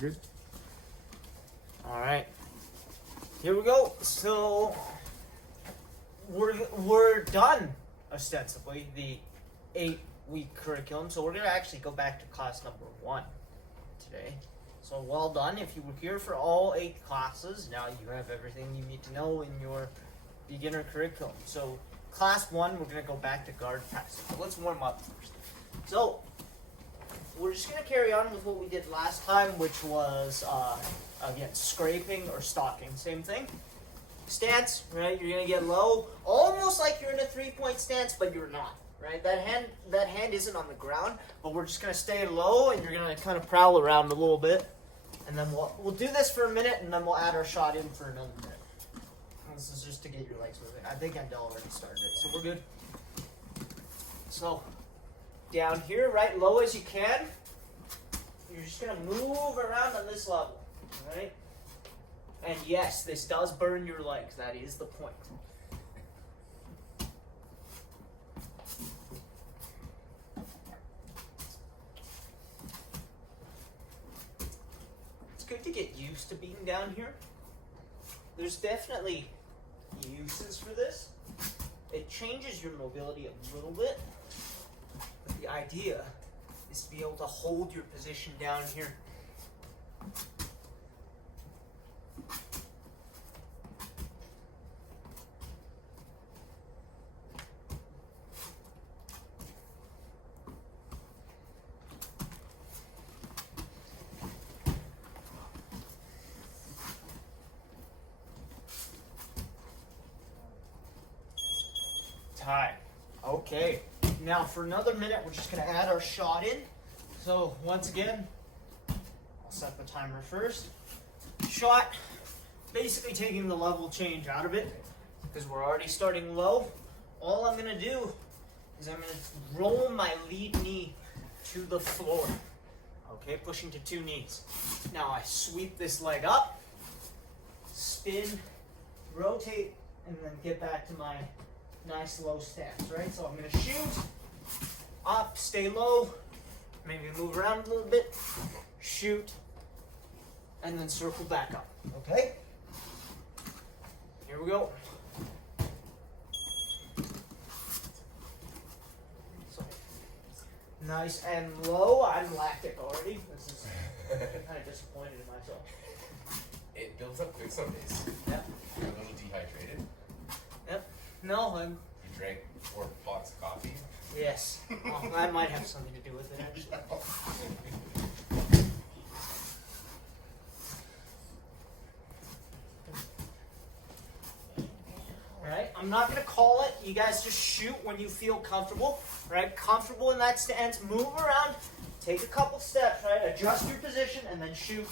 Good. All right, here we go. So we're done ostensibly the 8-week curriculum. So we're gonna actually go back to class number 1 today. So well done. If you were here for all 8 classes, now you have everything you need to know in your beginner curriculum. So class 1, we're gonna go back to guard passing. So let's warm up first. So we're just going to carry on with what we did last time, which was, again, scraping or stalking. Same thing. Stance, right? You're going to get low, almost like you're in a 3-point stance, but you're not, right? That hand isn't on the ground, but we're just going to stay low, and you're going to kind of prowl around a little bit. And then we'll do this for a minute, and then we'll add our shot in for another minute. And this is just to get your legs moving. I think Andel already started it, so we're good. So down here, right, low as you can. You're just going to move around on this level, right? And yes, this does burn your legs. That is the point. It's good to get used to being down here. There's definitely uses for this. It changes your mobility a little bit. The idea is to be able to hold your position down here. Time. Okay. Now for another minute, we're just going to add our shot in. So once again, I'll set the timer first. Shot, basically taking the level change out of it because we're already starting low. All I'm going to do is I'm going to roll my lead knee to the floor. Okay, pushing to 2 knees. Now I sweep this leg up, spin, rotate, and then get back to my nice low stance, right? So I'm going to shoot, up, stay low, maybe move around a little bit, shoot, and then circle back up, okay? Here we go. So, nice and low. I'm lactic already. This is kind of disappointed in myself. It builds up quick some days. Yep. You're a little dehydrated. Yep. No, I'm... You drank 4 pots of coffee. Yes. Well, that might have something to do with it, actually. Right? I'm not going to call it. You guys just shoot when you feel comfortable. Right? Comfortable in that stance. Move around. Take a couple steps, right? Adjust your position and then shoot.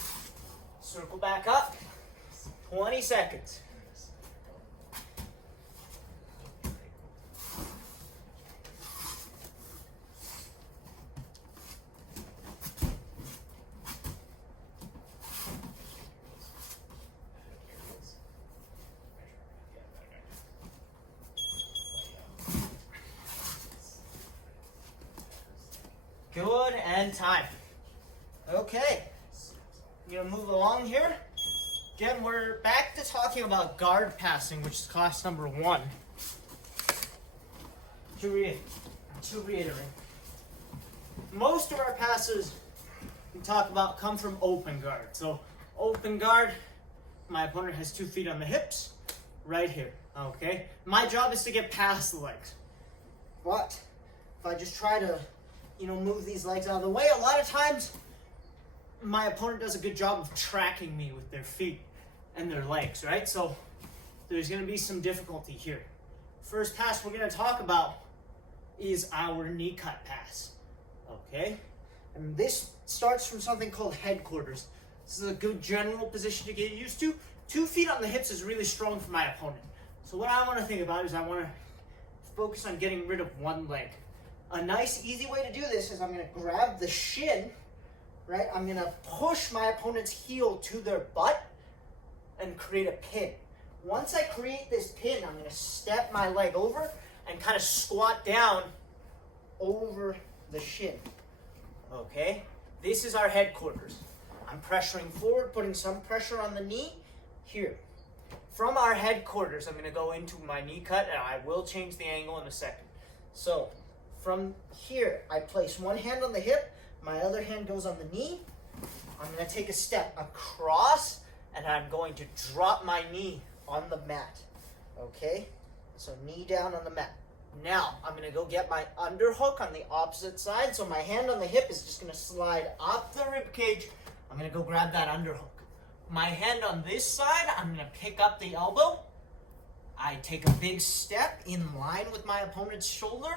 Circle back up. 20 seconds. Good, and time. Okay, you're gonna move along here. Again, we're back to talking about guard passing, which is class number 1. To reiterate, most of our passes we talk about come from open guard. So open guard, my opponent has 2 feet on the hips, right here, okay? My job is to get past the legs. But if I just try to move these legs out of the way, a lot of times my opponent does a good job of tracking me with their feet and their legs, right? So there's going to be some difficulty here. First pass we're going to talk about is our knee cut pass, okay? And this starts from something called headquarters. This is a good general position to get used to. 2 feet on the hips is really strong for my opponent. So what I want to think about is I want to focus on getting rid of one leg. A nice, easy way to do this is I'm going to grab the shin, right? I'm going to push my opponent's heel to their butt and create a pin. Once I create this pin, I'm going to step my leg over and kind of squat down over the shin. Okay? This is our headquarters. I'm I'm pressuring forward, putting some pressure on the knee. Here. From our headquarters, I'm going to go into my knee cut, and I will change the angle in a second. So, from here, I place one hand on the hip, my other hand goes on the knee. I'm going to take a step across, and I'm going to drop my knee on the mat. Okay? So, knee down on the mat. Now, I'm going to go get my underhook on the opposite side. So, my hand on the hip is just going to slide up the rib cage. I'm going to go grab that underhook. My hand on this side, I'm going to pick up the elbow. I take a big step in line with my opponent's shoulder,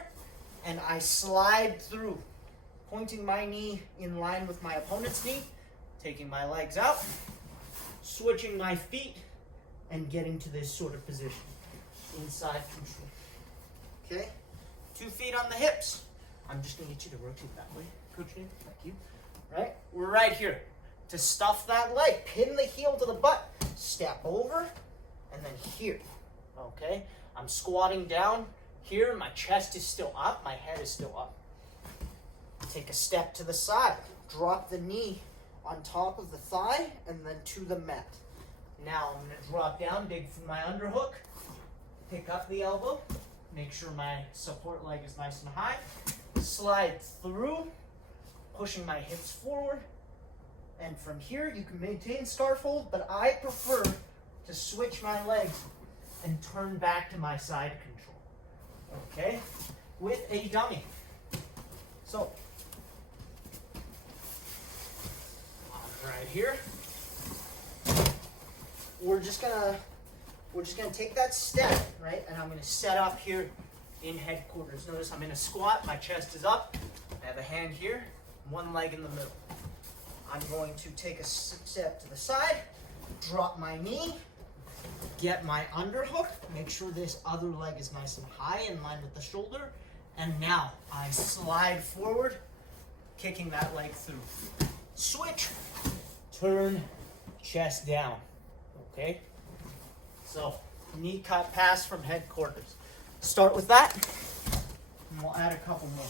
and I slide through, pointing my knee in line with my opponent's knee, taking my legs out, switching my feet, and getting to this sort of position. Inside control. Okay? 2 feet on the hips. I'm just going to get you to rotate that way. Coach Nick, thank you. Right? We're right here. To stuff that leg, pin the heel to the butt, step over, and then here. Okay? I'm squatting down here, my chest is still up, my head is still up. Take a step to the side, drop the knee on top of the thigh, and then to the mat. Now I'm going to drop down, dig for my underhook, pick up the elbow, make sure my support leg is nice and high, slide through, pushing my hips forward. And from here, you can maintain scarf hold, but I prefer to switch my legs and turn back to my side control. Okay? With a dummy. So, right here, we're just gonna take that step, right? And I'm gonna set up here in headquarters. Notice I'm in a squat, my chest is up, I have a hand here, one leg in the middle. I'm going to take a step to the side, drop my knee, get my underhook, make sure this other leg is nice and high in line with the shoulder, and now I slide forward, kicking that leg through. Switch, turn, chest down, okay? So, knee cut pass from headquarters. Start with that, and we'll add a couple more.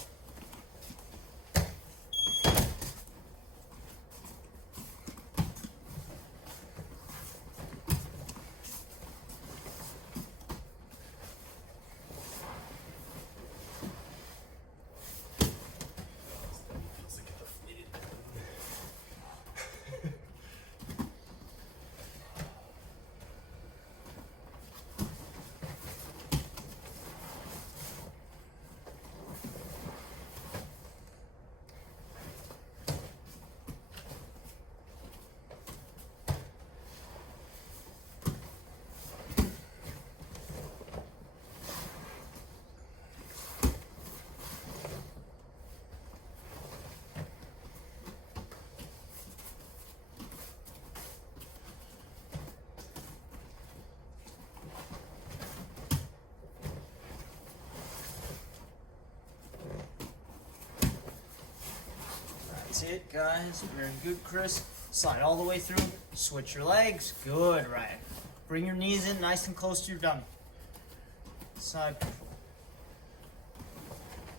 That's it, guys. Very good, Chris. Slide all the way through. Switch your legs. Good, Ryan. Bring your knees in nice and close to your dummy. Side control.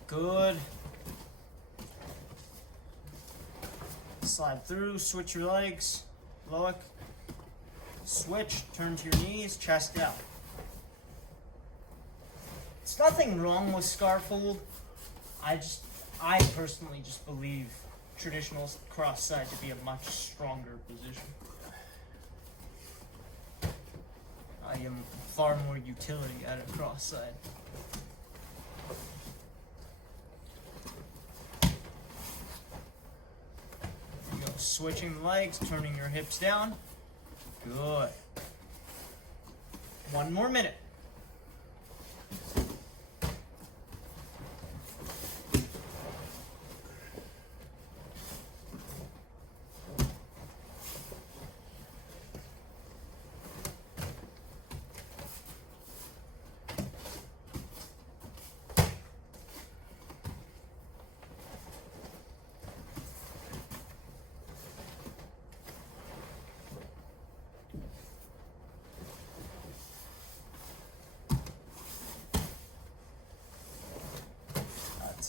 Good. Slide through. Switch your legs. Loic. Switch. Turn to your knees. Chest down. There's nothing wrong with scarf hold. I personally just believe traditional cross side to be a much stronger position. I am far more utility at a cross side. There you go. Switching the legs, turning your hips down. Good. 1 more minute.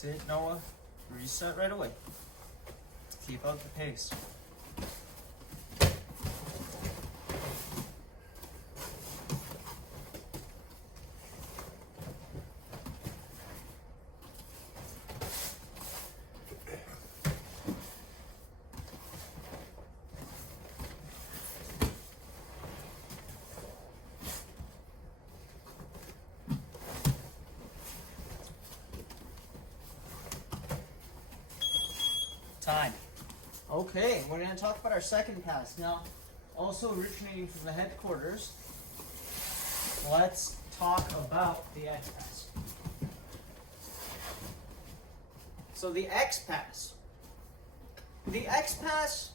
That's it, Noah. Reset right away. Keep up the pace. time. Okay, we're going to talk about our second pass. Now, also originating from the headquarters, let's talk about the xpass. So the xpass. The xpass.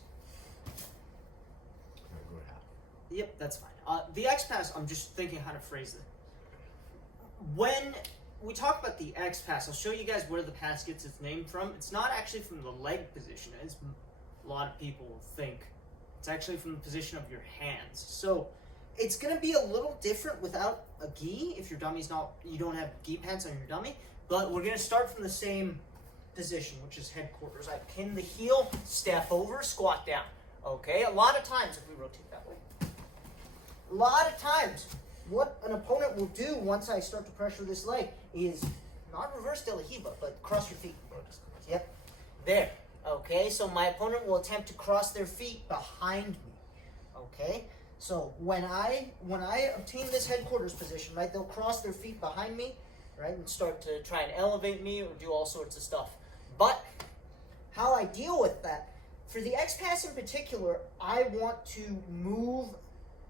Yep, that's fine. The xpass, I'm just thinking how to phrase it. When we talk about the xpass, I'll show you guys where the pass gets its name from. It's not actually from the leg position, as a lot of people will think. It's actually from the position of your hands. So it's going to be a little different without a gi if your dummy's not, you don't have gi pants on your dummy. But we're going to start from the same position, which is headquarters. I pin the heel, step over, squat down. Okay, a lot of times, if we rotate that way, a lot of times, what an opponent will do once I start to pressure this leg is not reverse de la hiva, but cross your feet. Yep, there. Okay, so my opponent will attempt to cross their feet behind me. Okay, so when I obtain this headquarters position, right, they'll cross their feet behind me, right, and start to try and elevate me or do all sorts of stuff. But how I deal with that, for the xpass in particular, I want to move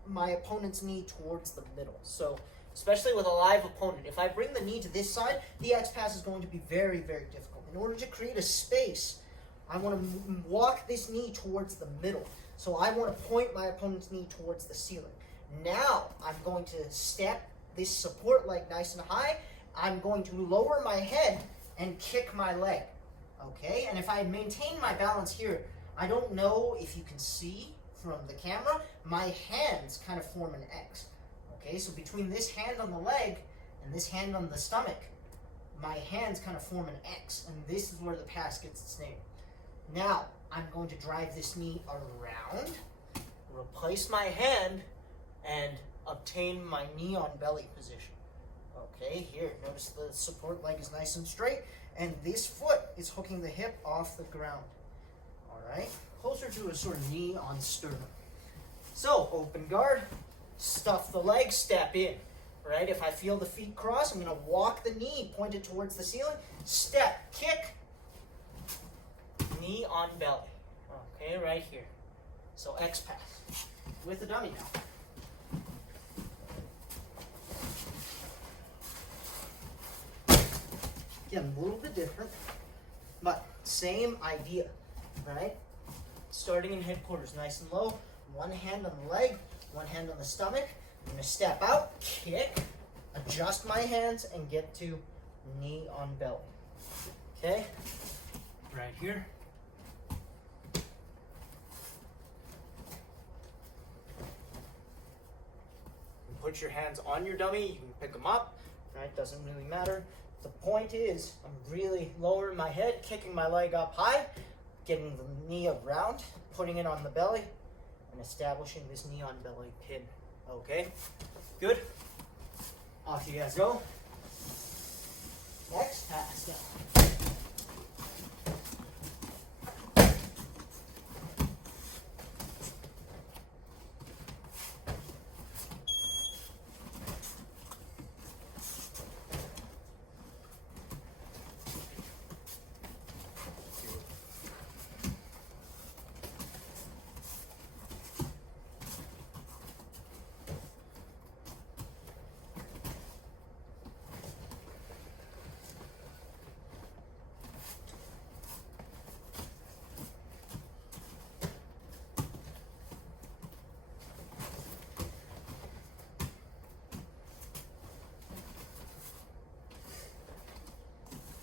my opponent's knee towards the middle. So, especially with a live opponent, if I bring the knee to this side, the xpass is going to be very, very difficult. In order to create a space, I want to walk this knee towards the middle. So I want to point my opponent's knee towards the ceiling. Now, I'm going to step this support leg nice and high. I'm going to lower my head and kick my leg. Okay, and if I maintain my balance here, I don't know if you can see from the camera, my hands kind of form an X. Okay, so between this hand on the leg and this hand on the stomach, my hands kind of form an X, and this is where the pass gets its name. Now, I'm going to drive this knee around, replace my hand, and obtain my knee on belly position. Okay, here, notice the support leg is nice and straight, and this foot is hooking the hip off the ground. All right, closer to a sort of knee on sternum. So, open guard, stuff the leg, step in. Right, if I feel the feet cross, I'm going to walk the knee pointed towards the ceiling, step, kick, knee on belly. Okay, right here. So xpass with the dummy now. Again, a little bit different, but same idea, right? Starting in headquarters, nice and low. One hand on the leg, one hand on the stomach. I'm going to step out, kick, adjust my hands, and get to knee on belly. Okay? Right here. Put your hands on your dummy, you can pick them up, right? Doesn't really matter. The point is, I'm really lowering my head, kicking my leg up high, getting the knee around, putting it on the belly, and establishing this knee on belly pin. Okay? Good? Off you guys go. Next pass now.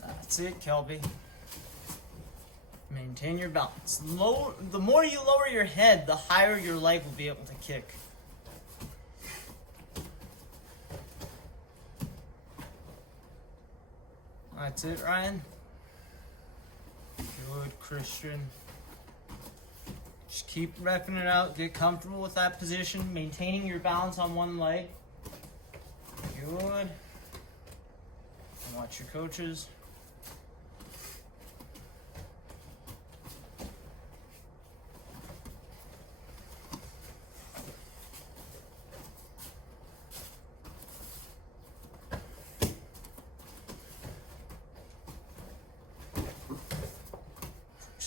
That's it, Kelby. Maintain your balance. The more you lower your head, the higher your leg will be able to kick. That's it, Ryan. Good, Christian. Just keep repping it out. Get comfortable with that position. Maintaining your balance on one leg. Good. And watch your coaches.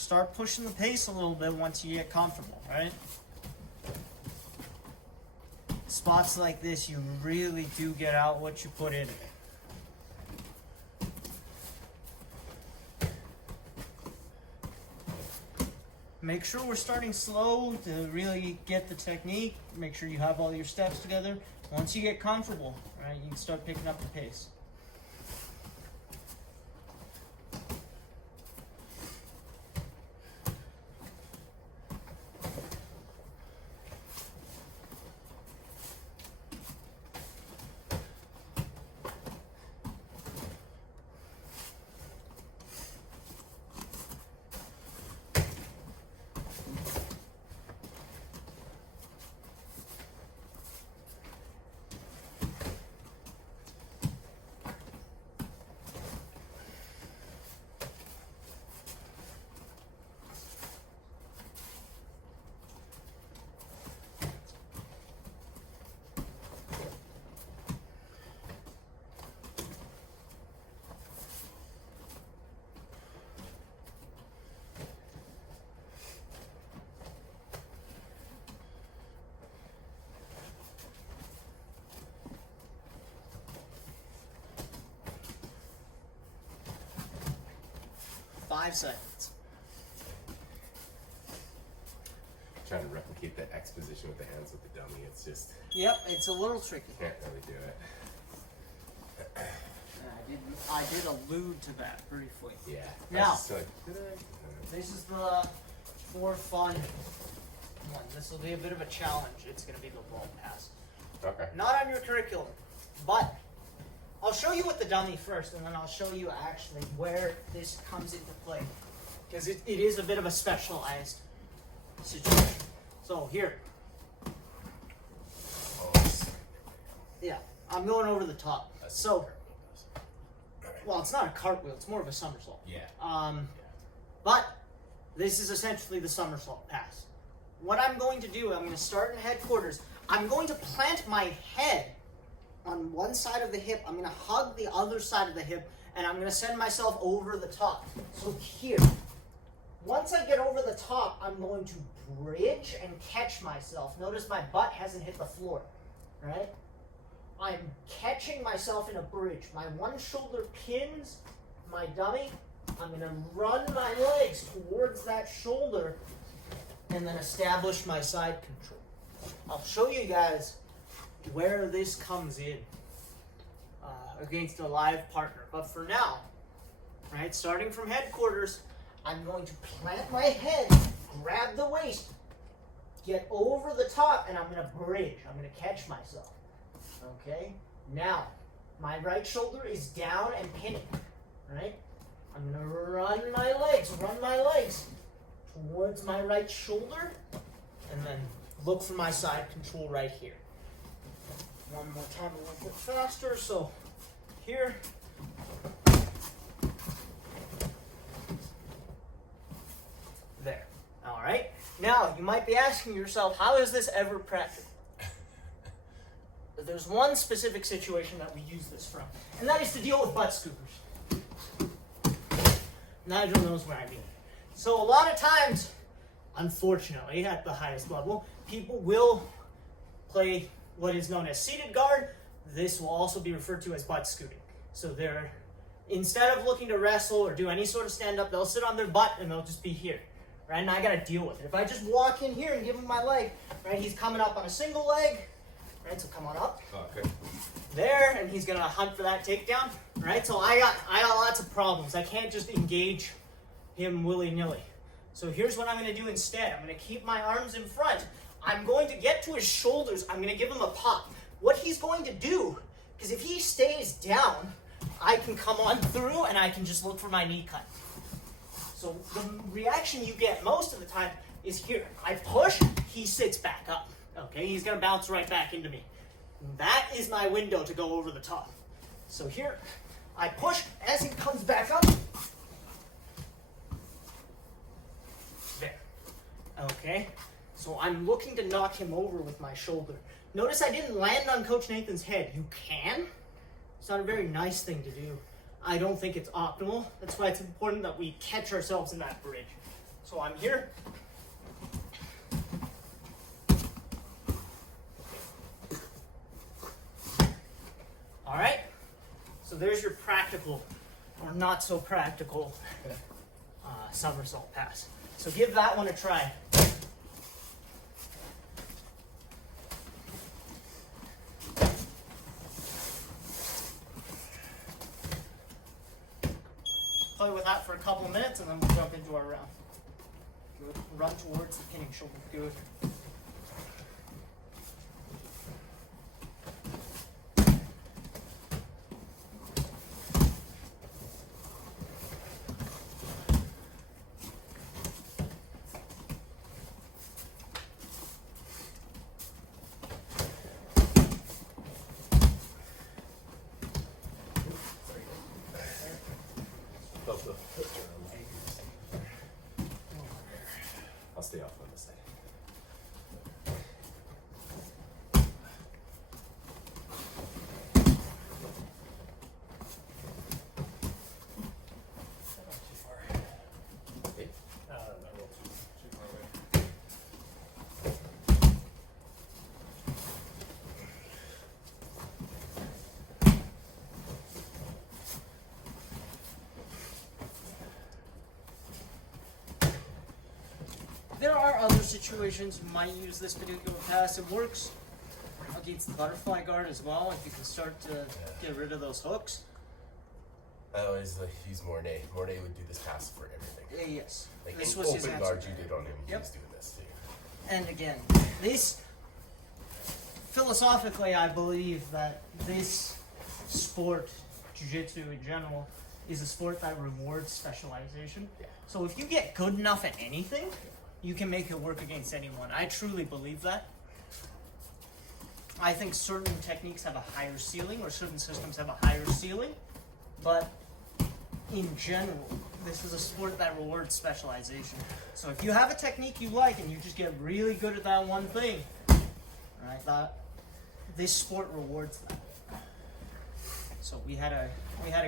start pushing the pace a little bit once you get comfortable, right? Spots like this, you really do get out what you put in it. Make sure we're starting slow to really get the technique. Make sure you have all your steps together. Once you get comfortable, right, you can start picking up the pace. Five seconds. Trying to replicate the X position with the hands with the dummy. It's just Yep, it's a little tricky. can't really do it. I did allude to that briefly. Yeah. Now. I was just like, did I? This is the for fun one. This will be a bit of a challenge. It's going to be the wall pass. Okay. Not on your curriculum, but I'll show you with the dummy first, and then I'll show you actually where this comes into play. Because it is a bit of a specialized situation. So here. Oh, it's- Yeah, I'm going over the top. that's So, perfect. well, it's not a cartwheel. It's more of a somersault. Yeah. But this is essentially the somersault pass. What I'm going to do, I'm going to start in headquarters. I'm going to plant my head on one side of the hip. I'm going to hug the other side of the hip, and I'm going to send myself over the top. So here, once I get over the top, I'm going to bridge and catch myself. Notice my butt hasn't hit the floor, right? I'm catching myself in a bridge. My one shoulder pins my dummy. I'm going to run my legs towards that shoulder and then establish my side control. I'll show you guys where this comes in against a live partner. But for now, right, starting from headquarters, I'm going to plant my head, grab the waist, get over the top, and I'm going to bridge. I'm going to catch myself. Okay? Now, my right shoulder is down and pinning, right? I'm going to run my legs towards my right shoulder, and then look for my side control right here. One more time, a little bit faster. So here. There. All right. Now, you might be asking yourself, how is this ever practical? There's one specific situation that we use this from, and that is to deal with butt scoopers. Nigel knows what I mean. So a lot of times, unfortunately, at the highest level, people will play what is known as seated guard. This will also be referred to as butt scooting. So they're, instead of looking to wrestle or do any sort of stand-up, they'll sit on their butt and they'll just be here, right? And I gotta deal with it. If I just walk in here and give him my leg, right, he's coming up on a single leg, right, so come on up. Oh, good. There, and he's gonna hunt for that takedown, right? So I got lots of problems. I can't just engage him willy-nilly. So here's what I'm gonna do instead. I'm gonna keep my arms in front. I'm going to get to his shoulders. I'm gonna give him a pop. What he's going to do, because if he stays down, I can come on through and I can just look for my knee cut. So the reaction you get most of the time is here. I push, he sits back up. Okay, he's gonna bounce right back into me. That is my window to go over the top. So here, I push as he comes back up. There. Okay, so I'm looking to knock him over with my shoulder. Notice I didn't land on Coach Nathan's head. You can. It's not a very nice thing to do. I don't think it's optimal. That's why it's important that we catch ourselves in that bridge. So I'm here. All right. So there's your practical, or not so practical, somersault pass. So give that one a try. Play with that for a couple of minutes, and then we'll jump into our round. Good. Run towards the pinning shoulder. Good. I'll stay off on this side. Okay. Too far away. There are other situations you might use this particular pass. It works against the butterfly guard as well, if you can start to get rid of those hooks. I always use Mornay. Mornay would do this pass for everything. Yes. Like This in was his open answer. guard you did on him, he Yep. was doing this too. And again, this, philosophically, I believe that this sport, jiu-jitsu in general, is a sport that rewards specialization. Yeah. So if you get good enough at anything, you can make it work against anyone. I truly believe that. I think certain techniques have a higher ceiling, or certain systems have a higher ceiling, but in general, this is a sport that rewards specialization. So if you have a technique you like and you just get really good at that one thing, right, that this sport rewards that. So we had a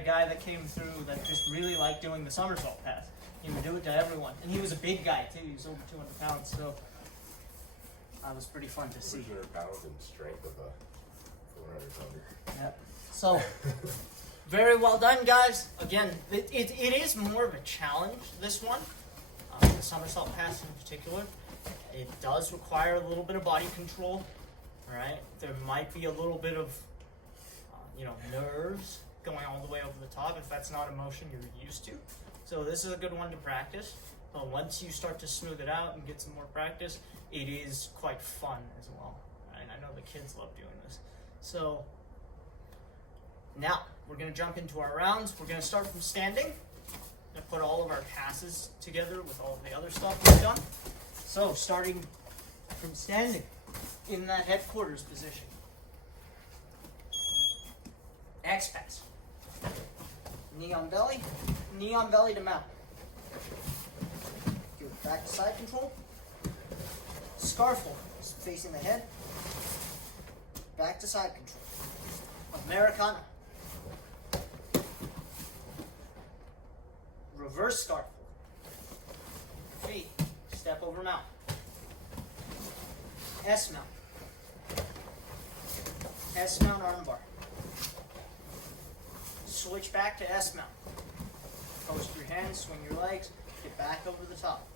guy that came through that just really liked doing the somersault pass. He would do it to everyone, and he was a big guy too. He was over 200 pounds, so that was pretty fun to see. 200 pounds and strength of a 400 pounder. Yep. So, very well done, guys. Again, it is more of a challenge, this one. The somersault pass in particular. It does require a little bit of body control. All right. There might be a little bit of, nerves going all the way over the top if that's not a motion you're used to. So this is a good one to practice. But once you start to smooth it out and get some more practice, it is quite fun as well. And I know the kids love doing this. So now we're going to jump into our rounds. We're going to start from standing. I'm going to put all of our passes together with all of the other stuff we've done. So starting from standing in that headquarters position. xpass. Knee on belly to mount. Good. Back to side control. Scarf hold, facing the head. Back to side control. Americana. Reverse scarf hold. Feet. Step over mount. S mount. S mount armbar. Switch back to S mount. Post your hands, swing your legs, get back over the top.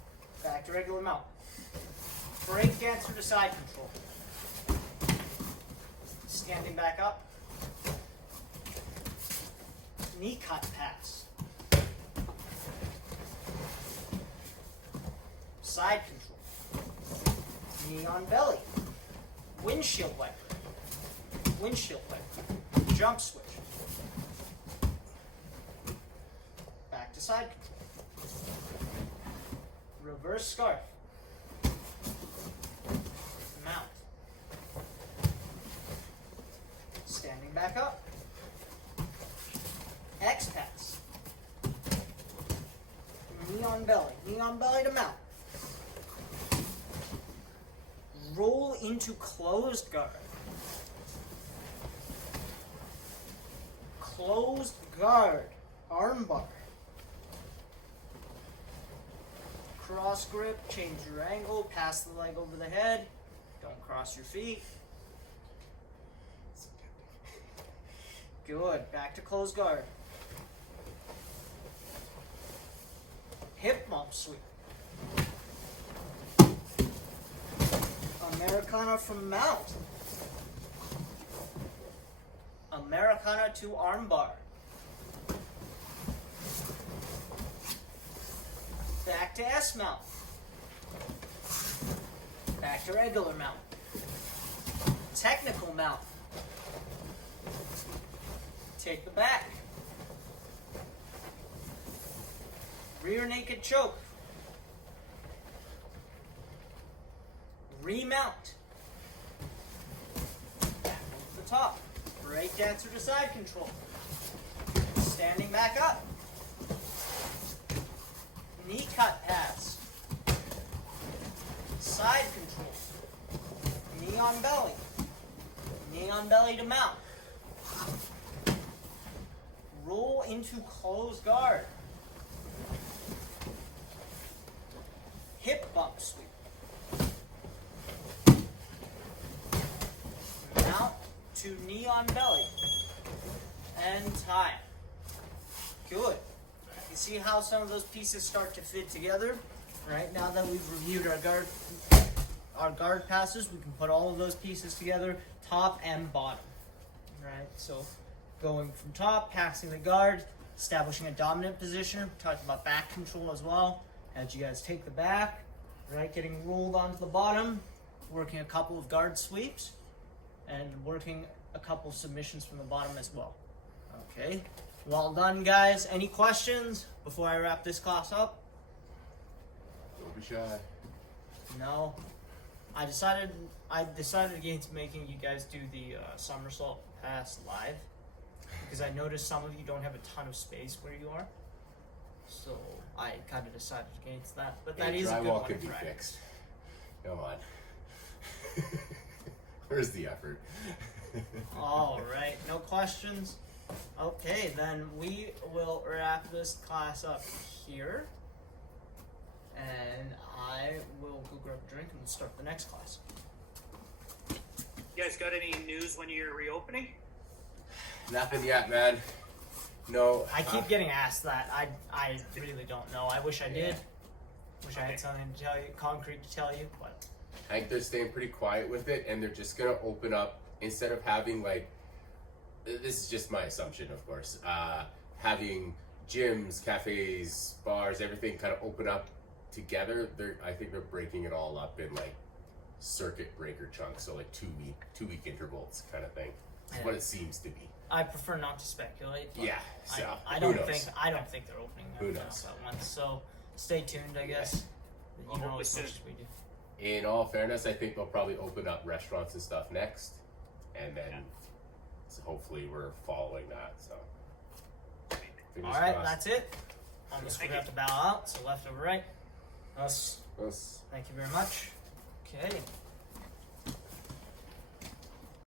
Back to regular mount. Break dancer to side control. Standing back up. Knee cut pass. Side control. Knee on belly. Windshield wiper. Windshield wiper. Jump switch. Back to side control. Reverse scarf. Mount. Standing back up. xpass. Knee on belly to mount. Roll into closed guard. Closed guard. Armbar. cross grip, change your angle, pass the leg over the head. Don't cross your feet. Good. Back to closed guard. Hip bump sweep. Americana from mount. Americana to armbar. Back to S mount. Back to regular mount. Technical mount. Take the back. Rear naked choke. Remount. Back over the top. Break dancer to side control. Standing back up. Knee cut pass. Side control. Knee on belly. Knee on belly to mount. Roll into closed guard. Hip bump sweep. Mount to knee on belly. And tie. Good. You see how some of those pieces start to fit together? Right, now that we've reviewed our guard passes, we can put all of those pieces together, top and bottom. Right, so going from top, passing the guard, establishing a dominant position. We talked about back control as well. As you guys take the back, right, getting rolled onto the bottom, working a couple of guard sweeps, and working a couple of submissions from the bottom as well. Okay, well done, guys. Any questions before I wrap this class up? Don't be shy. No. I decided against making you guys do the Summerslam Pass live because I noticed some of you don't have a ton of space where you are. So I kind of decided against that. But that is a good drywall one could to be practice. fixed. Come on. Where's the effort? All right, no questions. Okay, then we will wrap this class up here. And I will go grab a drink and we'll start the next class. You guys got any news when you're reopening? Nothing yet, man. No. I keep getting asked that. I really don't know. I wish I did. Wish I had something to tell you, concrete to tell you, but I think they're staying pretty quiet with it, and they're just gonna open up instead of having like. This is just my assumption, of course. Having gyms, cafes, bars, everything kind of open up together. I think they're breaking it all up in like circuit breaker chunks, so like two week intervals kind of thing. That's what it seems to be. I prefer not to speculate. But Yeah, so I who don't knows? think they're opening Who them knows? at once. So stay tuned, I guess. Well, You know hopefully as much soon. as we do. In all fairness, I think they'll probably open up restaurants and stuff next, and then so hopefully we're following that. So. Fingers All right, crossed. that's it. Almost Thank forgot you. to bow out. So left over right. Us. Yes. Thank you very much. Okay.